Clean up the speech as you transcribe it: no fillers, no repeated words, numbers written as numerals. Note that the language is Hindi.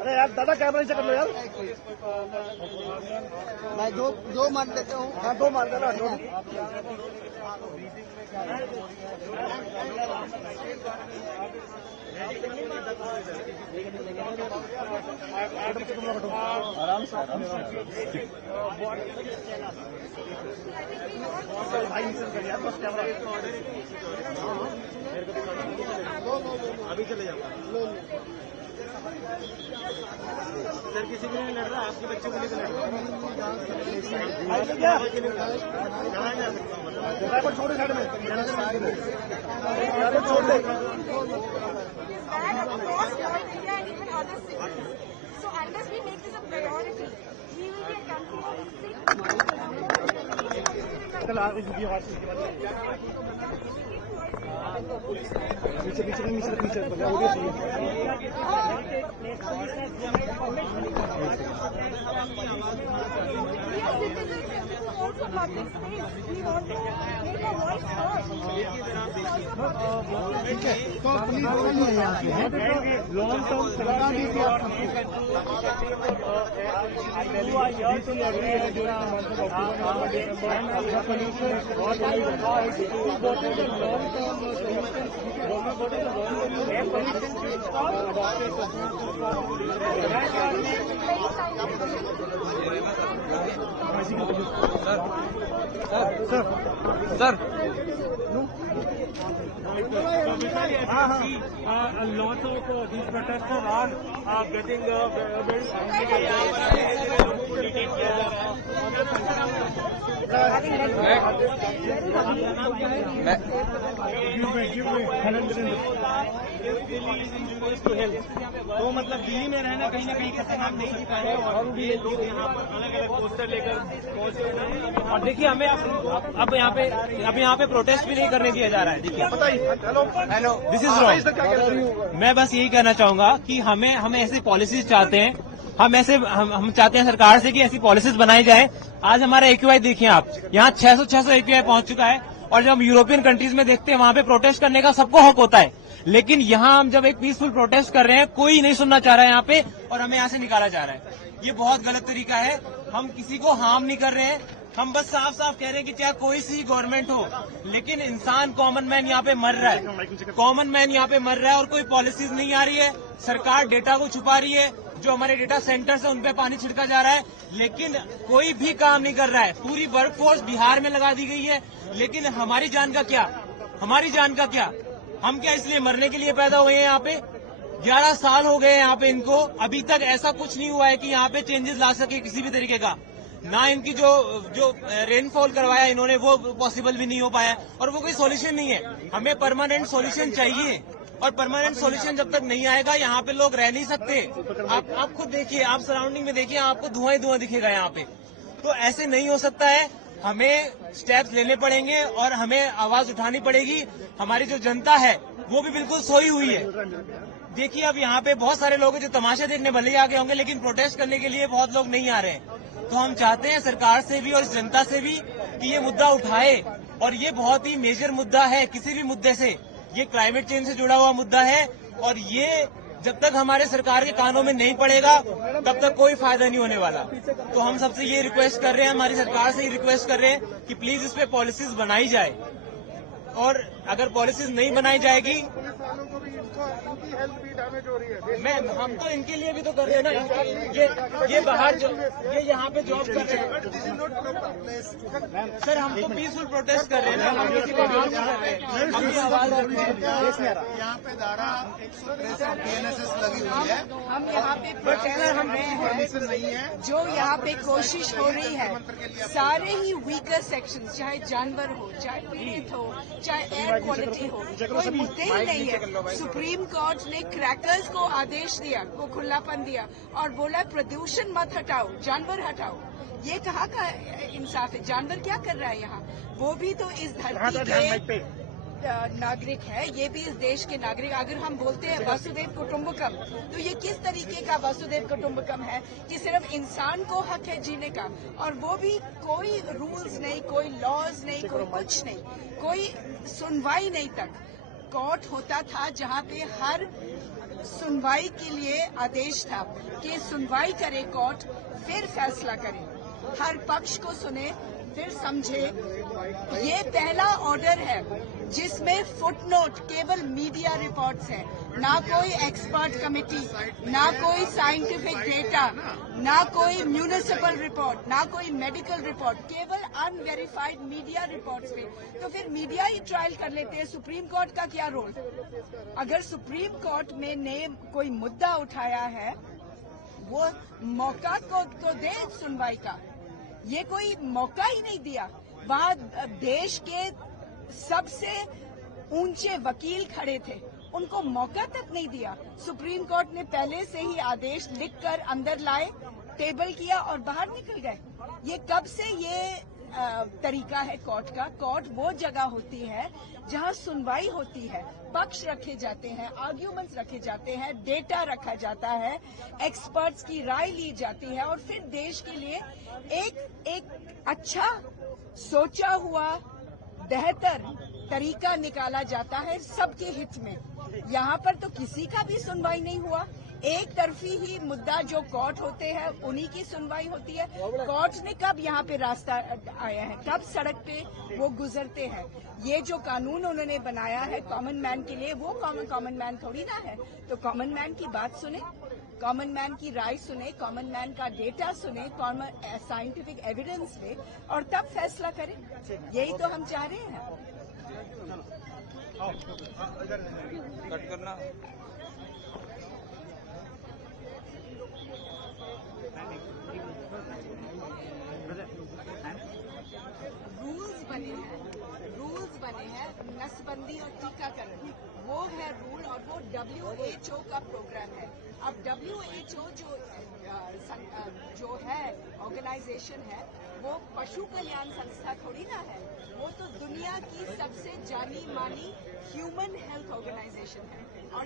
अरे यार दादा कैमरा से कर लो यार। मैं दो मार लेता हूँ। हाँ 2 मार देना। आराम से भाई मिशन कर यार बस कैमरा अभी चले जाओ सर। किसी को नहीं लड़ रहा, आपके बच्चों को लेकर लड़ रहा है। छोड़ दे साइड में, छोड़ दे। So unless we make this a priority, we will be a country of पीछे लॉन्ग टर्म लगा दीजिए sir lots of these protesters are getting तो मतलब दिल्ली में रहना कहीं ना कहीं खतरनाक नहीं दिखा है और भी लोग यहाँ पर अलग अलग पोस्टर लेकर पहुंचे हैं। और देखिए हमें अब यहाँ पे प्रोटेस्ट भी नहीं करने दिया जा रहा है। देखिए हेलो दिस इज रॉन्ग। मैं बस यही कहना चाहूंगा कि हमें ऐसी पॉलिसीज चाहते हैं, हम चाहते हैं सरकार से कि ऐसी पॉलिसीज बनाई जाए। आज हमारा AQI देखिए आप, यहाँ 600 AQI पहुंच चुका है और जब हम यूरोपियन कंट्रीज में देखते हैं वहां पे प्रोटेस्ट करने का सबको हक होता है, लेकिन यहाँ हम जब एक पीसफुल प्रोटेस्ट कर रहे हैं कोई नहीं सुनना चाह रहा है यहाँ पे और हमें यहाँ से निकाला जा रहा है। ये बहुत गलत तरीका है। हम किसी को हार्म नहीं कर रहे हैं, हम बस साफ साफ कह रहे हैं कि चाहे कोई सी गवर्नमेंट हो, लेकिन इंसान कॉमन मैन यहाँ पे मर रहा है, कॉमन मैन यहाँ पे मर रहा है और कोई पॉलिसीज नहीं आ रही है। सरकार डेटा को छुपा रही है, जो हमारे डेटा सेंटर्स है उन पे पानी छिड़का जा रहा है, लेकिन कोई भी काम नहीं कर रहा है। पूरी वर्कफोर्स बिहार में लगा दी गई है, लेकिन हमारी जान का क्या, हमारी जान का क्या? हम क्या इसलिए मरने के लिए पैदा हुए हैं यहाँ पे? 11 साल हो गए यहाँ पे इनको, अभी तक ऐसा कुछ नहीं हुआ है कि यहाँ पे चेंजेस ला सके किसी भी तरीके का। ना इनकी जो रेनफॉल करवाया इन्होंने वो पॉसिबल भी नहीं हो पाया और वो कोई सॉल्यूशन नहीं है। हमें परमानेंट सॉल्यूशन चाहिए और परमानेंट सॉल्यूशन जब तक नहीं आएगा यहाँ पे लोग रह नहीं सकते। आप खुद देखिए, आप सराउंडिंग में देखिए, आपको धुआं ही धुआं दिखेगा यहाँ पे। तो ऐसे नहीं हो सकता है, हमें स्टेप्स लेने पड़ेंगे और हमें आवाज उठानी पड़ेगी। हमारी जो जनता है वो भी बिल्कुल सोई हुई है। देखिए अब यहाँ पे बहुत सारे लोग हैं जो तमाशा देखने भले ही आगे होंगे, लेकिन प्रोटेस्ट करने के लिए बहुत लोग नहीं आ रहे हैं। तो हम चाहते हैं सरकार से भी और इस जनता से भी कि ये मुद्दा उठाए, और ये बहुत ही मेजर मुद्दा है किसी भी मुद्दे से। ये क्लाइमेट चेंज से जुड़ा हुआ मुद्दा है और ये जब तक हमारे सरकार के कानों में नहीं पड़ेगा तब तक कोई फायदा नहीं होने वाला। तो हम सबसे ये रिक्वेस्ट कर रहे हैं, हमारी सरकार से ये रिक्वेस्ट कर रहे हैं कि प्लीज इस पे पॉलिसीज बनाई जाए, और अगर पॉलिसीज नहीं बनाई जाएगी हम तो इनके लिए भी तो कर रहे हैं ना। ये बाहर ये यहाँ पे जॉब कर रहे हैं सर, हम तो पीसफुल प्रोटेस्ट कर रहे हैं ना, हम किसी को हार्म नहीं कर रहे हैं, अपनी आवाज रख रहे हैं। यहाँ पे धारा 163 BNSS लगी हुई है, हम यहाँ पे प्रोटेस्ट कर रहे हैं। नहीं है जो यहाँ पे कोशिश हो रही है, सारे ही वीकर सेक्शंस, चाहे जानवर हो, चाहे पीड़ित हो, चाहे एयर क्वालिटी हो, कोई मुद्दे ही नहीं है। सुप्रीम कोर्ट ने क्रैकर्स को आदेश दिया, को खुलापन दिया और बोला प्रदूषण मत हटाओ, जानवर हटाओ। ये कहाँ का इंसाफ है? जानवर क्या कर रहा है यहाँ? वो भी तो इस धरती के नागरिक है, ये भी इस देश के नागरिक। अगर हम बोलते हैं वसुदेव कुटुंबकम, तो ये किस तरीके का वसुदेव कुटुंबकम है कि सिर्फ इंसान को हक है जीने का, और वो भी कोई रूल्स नहीं, कोई लॉज नहीं, कोई कुछ नहीं, कोई सुनवाई नहीं तक। कोर्ट होता था जहाँ पे हर सुनवाई के लिए आदेश था कि सुनवाई करे कोर्ट, फिर फैसला करे, हर पक्ष को सुने, फिर समझे। ये पहला ऑर्डर है जिसमें फुटनोट केवल मीडिया रिपोर्ट्स हैं, ना कोई एक्सपर्ट कमेटी, ना कोई साइंटिफिक डेटा, ना कोई म्यूनिसिपल रिपोर्ट, ना कोई मेडिकल रिपोर्ट, केवल अनवेरिफाइड मीडिया रिपोर्ट्स पे। तो फिर मीडिया ही ट्रायल कर लेते हैं, सुप्रीम कोर्ट का क्या रोल? अगर सुप्रीम कोर्ट में ने कोई मुद्दा उठाया है, वो मौका को दे सुनवाई का। ये कोई मौका ही नहीं दिया। वहाँ देश के सबसे ऊंचे वकील खड़े थे, उनको मौका तक नहीं दिया। सुप्रीम कोर्ट ने पहले से ही आदेश लिखकर अंदर लाए, टेबल किया और बाहर निकल गए। ये कब से ये तरीका है कोर्ट का? कोर्ट वो जगह होती है जहां सुनवाई होती है, पक्ष रखे जाते हैं, आर्ग्यूमेंट्स रखे जाते हैं, डेटा रखा जाता है, एक्सपर्ट्स की राय ली जाती है और फिर देश के लिए एक अच्छा सोचा हुआ बेहतर तरीका निकाला जाता है सबके हित में। यहाँ पर तो किसी का भी सुनवाई नहीं हुआ। एक तरफी ही मुद्दा जो कोर्ट होते हैं उन्हीं की सुनवाई होती है। कोर्ट ने कब यहाँ पे रास्ता आया है, कब सड़क पे वो गुजरते हैं? ये जो कानून उन्होंने बनाया है कॉमन मैन के लिए, वो कॉमन मैन थोड़ी ना है। तो कॉमन मैन की बात सुने, कॉमन मैन की राय सुने, कॉमन मैन का डेटा सुने, कॉमन साइंटिफिक एविडेंस ले और तब फैसला करें। यही तो हम चाह रहे हैं। कट करना। रूल्स बने हैं नसबंदी और टीकाकरण, वो है रूल और वो WHO का प्रोग्राम है। अब WHO जो है ऑर्गेनाइजेशन है, वो पशु कल्याण संस्था थोड़ी ना है, वो तो दुनिया की सबसे जानी मानी ह्यूमन हेल्थ ऑर्गेनाइजेशन है। और